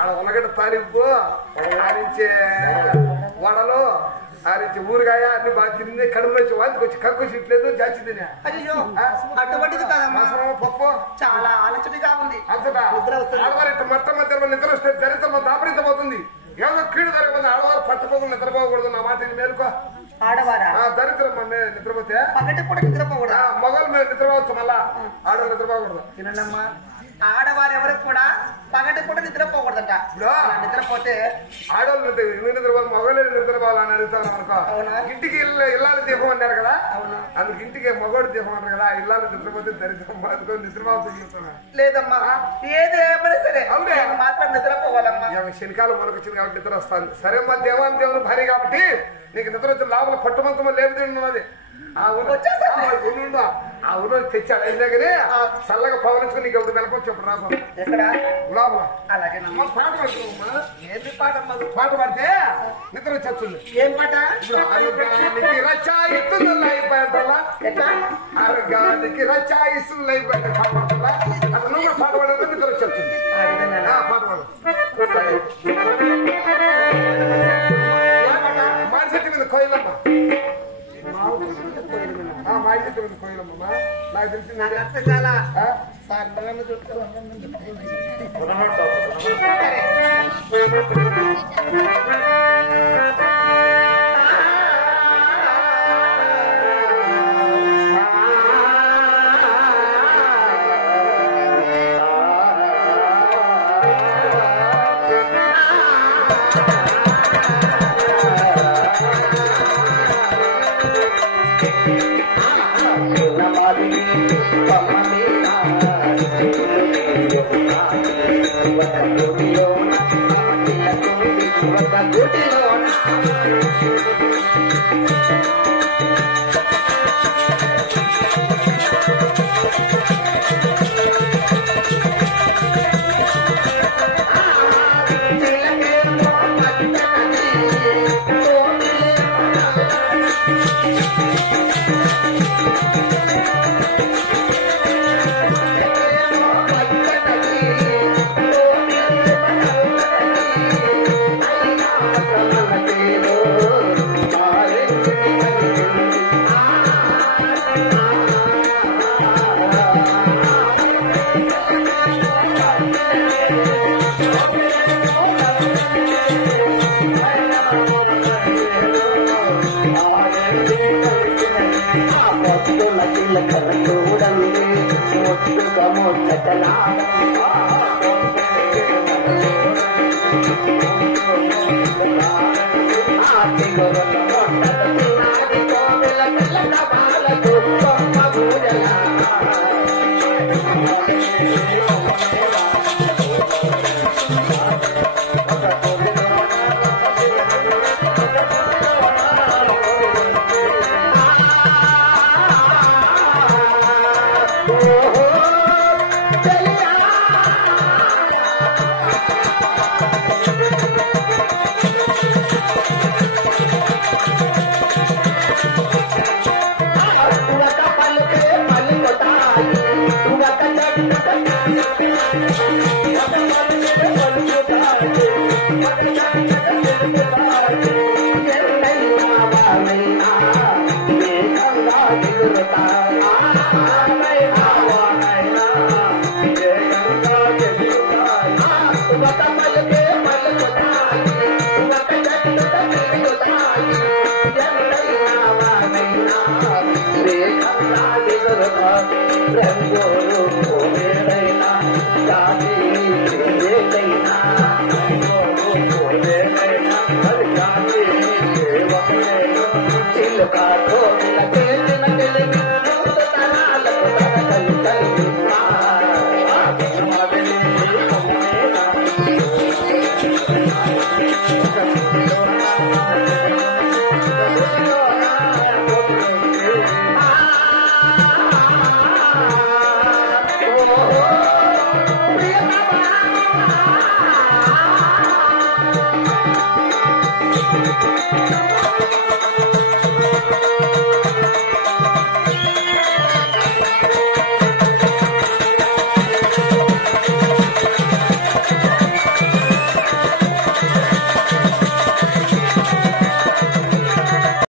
ఆడ ఉలగడ్డ తాలింపు ఆడించే వడలు ఆడించే ఊరగాయ అన్ని బాగా తిరిగి కడుపు వచ్చి వాంతికి వచ్చి కక్కొచ్చి ఇట్లేదు జాచి తినే అయ్యో అటువంటిది కాదమ్మా పప్పు చాలా ఆలోచనగా ఉంది. అంతటా ఆడవారు మొట్ట మధ్య నిద్ర వస్తే దరిద్రం దాపరించబోతుంది. ఏదో కీడు జరగబోతుంది. ఆడవారు పట్టపోకుండా నిద్రపోకూడదు. నా మాట మేలుకో. ఆడవారా దరిద్రం నిద్రపోతే పగటి పూట నిద్రపోకూడదు. మొగలు మీద నిద్రపోవచ్చు. మళ్ళా ఆడవాళ్ళు నిద్రపోకూడదు. తినమ్మా ఆడవారు ఎవరికి కూడా పగటి పూట నిద్రపోకూడదంట. నిద్రపోతే ఆడవాళ్ళు నిద్రపోవాలి మొగలే నిద్రపోవాలని అడుగుతాను అనుకో. ఇంటికి ఇల్లాలు దీపం అన్నారు కదా. అందుకు ఇంటికి మొగోడు దీపం అన్నారు కదా. ఇల్లాలు నిద్రపోతే దరిద్రం బాదుకొని నిద్రపోతుంది చెప్తున్నా. లేదమ్మా ఏదేమైనా సరే అవునే మాత్రం నిద్రపోవాలమ్మా. శనికాలం మనకు వచ్చింది కాబట్టి నిద్ర వస్తుంది. సరే మా దేవాన్ని దేవుని భార్య కాబట్టి నీకు నిద్ర వచ్చిన లోపల పట్టుమంతమో లేదు ఉన్నది. ఆ ఊరు ఆ ఊరు తెచ్చాడు. అయినా కానీ చల్లగా పవనించుకుని నీకు ఎప్పుడు వెనకొచ్చి ఎప్పుడు రాబో ఎక్కడ లోపల అలాగే పాట పాడుతున్నామ్మా. ఏంటి పాట పాట పాడితే నిద్ర వచ్చేస్తుంది. ఏం పాట? ఆరోగ్యానికి రచాయిస్తుంది అయిపోయిందా? ఆరోగ్యానికి రచాయిస్తుంది అయిపోయింది. పాట పడుతుందా? అక్కడ నువ్వు పాట పాడితే నిద్ర వచ్చేస్తుంది. పాట పాడు. మాడి చెట్టు మీద కోయిలమ్మ. మాడి చెట్టు మీద కోయిలమ్మ. నాకు తెలిసింది అర్థం కాలా